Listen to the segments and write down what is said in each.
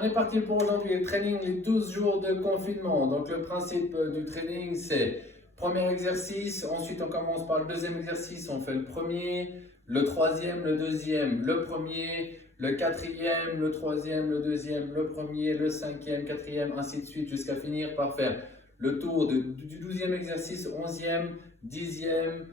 On est parti pour aujourd'hui, le training, les 12 jours de confinement. Donc le principe du training, c'est premier exercice, ensuite on commence par le deuxième exercice, on fait le premier, le troisième, le deuxième, le premier, le quatrième, le troisième, le deuxième, le premier, le cinquième, quatrième, ainsi de suite, jusqu'à finir par faire le tour du 12e exercice, 11e, 10e,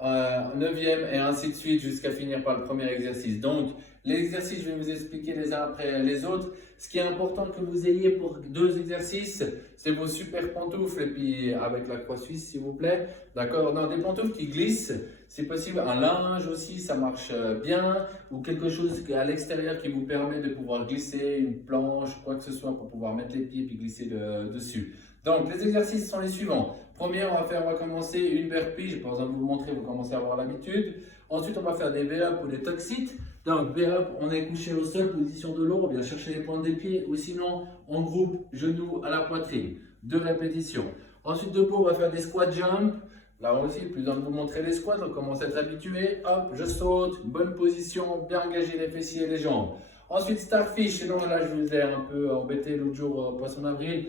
9e et ainsi de suite jusqu'à finir par le premier exercice. Donc, les exercices, je vais vous expliquer les uns après les autres. Ce qui est important que vous ayez pour 2 exercices, c'est vos super pantoufles et puis avec la croix suisse, s'il vous plaît. D'accord? Non, des pantoufles qui glissent, c'est possible. Un linge aussi, ça marche bien. Ou quelque chose à l'extérieur qui vous permet de pouvoir glisser, une planche, quoi que ce soit, pour pouvoir mettre les pieds et puis glisser dessus. Donc, les exercices sont les suivants. Premier, on va commencer une burpee. Je n'ai pas besoin de vous le montrer, vous commencez à avoir l'habitude. Ensuite, on va faire des V-up ou des toxites. Donc, V-up, on est couché au sol, position de l'eau. On vient chercher les pointes des pieds ou sinon, en groupe, genoux à la poitrine. 2 répétitions. Ensuite, debout, on va faire des squat jump. Là aussi, plus besoin de vous montrer les squats. On commence à être habitué. Hop, je saute. Bonne position. Bien engager les fessiers et les jambes. Ensuite, starfish. Sinon, là, je vous ai un peu embêté l'autre jour, poisson d'avril.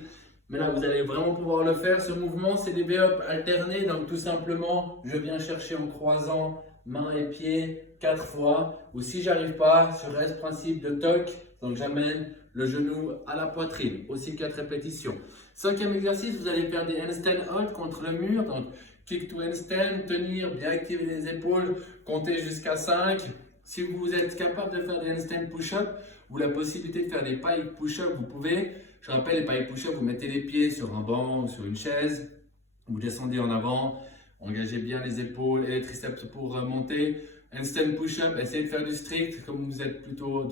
Mais là, vous allez vraiment pouvoir le faire. Ce mouvement, c'est des V-up alternés. Donc, tout simplement, je viens chercher en croisant mains et pieds 4 fois. Ou si j'arrive pas, je reste principe de toc. Donc, j'amène le genou à la poitrine. Aussi 4 répétitions. 5e exercice, vous allez faire des handstand hold contre le mur. Donc, kick to handstand, tenir, bien activer les épaules, compter jusqu'à 5. Si vous êtes capable de faire des handstand push-up ou la possibilité de faire des pike push-up, vous pouvez. Je rappelle, les pike push-up, vous mettez les pieds sur un banc ou sur une chaise, vous descendez en avant, engagez bien les épaules et les triceps pour monter. Handstand push-up, essayez de faire du strict, comme vous êtes plutôt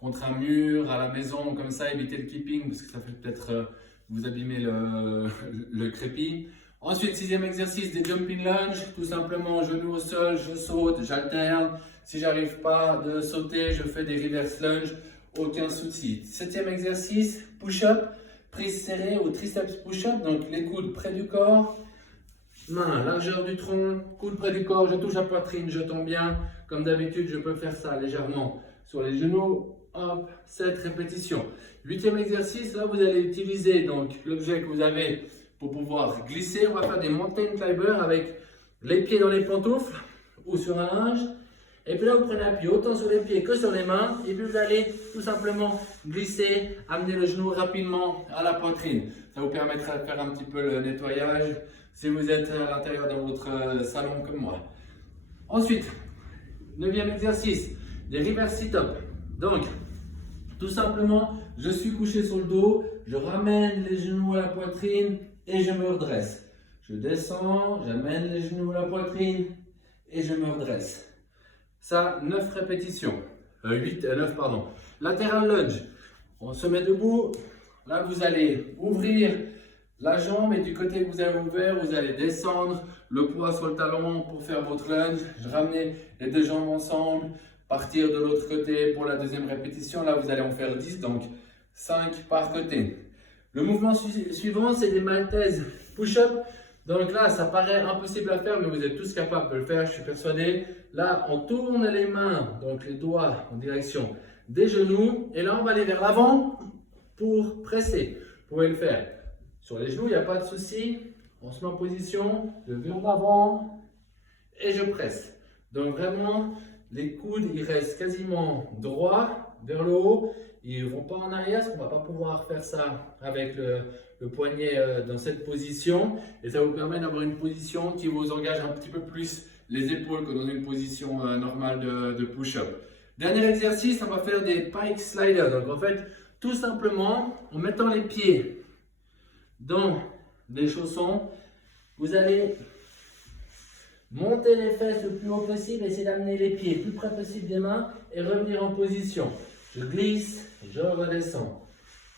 contre un mur, à la maison, comme ça, évitez le keeping, parce que ça fait peut-être vous abîmer le crépi. Ensuite, 6e exercice, des jumping lunge, tout simplement, genou au sol, je saute, j'alterne. Si j'arrive pas de sauter, je fais des reverse lunge. Aucun souci. 7e exercice, push-up, prise serrée ou triceps push-up. Donc les coudes près du corps, main largeur du tronc, coude près du corps, je touche la poitrine, je tombe bien. Comme d'habitude, je peux faire ça légèrement sur les genoux. Hop, 7 répétitions. 8e exercice, là vous allez utiliser donc l'objet que vous avez pour pouvoir glisser. On va faire des mountain climbers avec les pieds dans les pantoufles ou sur un linge. Et puis là, vous prenez appui autant sur les pieds que sur les mains. Et puis vous allez tout simplement glisser, amener le genou rapidement à la poitrine. Ça vous permettra de faire un petit peu le nettoyage si vous êtes à l'intérieur dans votre salon comme moi. Ensuite, 9e exercice, des reverse sit-up. Donc, tout simplement, je suis couché sur le dos, je ramène les genoux à la poitrine et je me redresse. Je descends, j'amène les genoux à la poitrine et je me redresse. Ça, 9 répétitions. 9, pardon. Lateral lunge. On se met debout. Là, vous allez ouvrir la jambe et du côté que vous avez ouvert, vous allez descendre le poids sur le talon pour faire votre lunge. Ramener les 2 jambes ensemble. Partir de l'autre côté pour la 2e répétition. Là, vous allez en faire 10, donc 5 par côté. Le mouvement suivant, c'est des maltaises push-up. Donc là, ça paraît impossible à faire, mais vous êtes tous capables de le faire, je suis persuadé. Là, on tourne les mains, donc les doigts en direction des genoux. Et là, on va aller vers l'avant pour presser. Vous pouvez le faire sur les genoux, il n'y a pas de souci. On se met en position, je vais en avant et je presse. Donc vraiment, les coudes, ils restent quasiment droits vers le haut. Ils ne vont pas en arrière, parce qu'on ne va pas pouvoir faire ça avec le poignet dans cette position. Et ça vous permet d'avoir une position qui vous engage un petit peu plus les épaules que dans une position normale de push-up. Dernier exercice, on va faire des pike sliders. Donc en fait, tout simplement, en mettant les pieds dans les chaussons, vous allez monter les fesses le plus haut possible, essayer d'amener les pieds le plus près possible des mains et revenir en position. Je glisse, je redescends.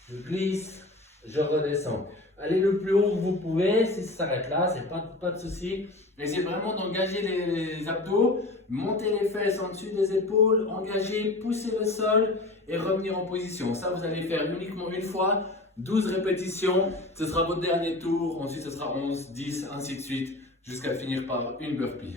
Je glisse, je redescends. Allez le plus haut que vous pouvez. Si ça s'arrête là, c'est pas de souci. Essayez vraiment d'engager les abdos, monter les fesses en dessus des épaules, engager, pousser le sol et revenir en position. Ça, vous allez faire uniquement une fois, 12 répétitions. Ce sera votre dernier tour. Ensuite, ce sera 11, 10, ainsi de suite, jusqu'à finir par une burpee.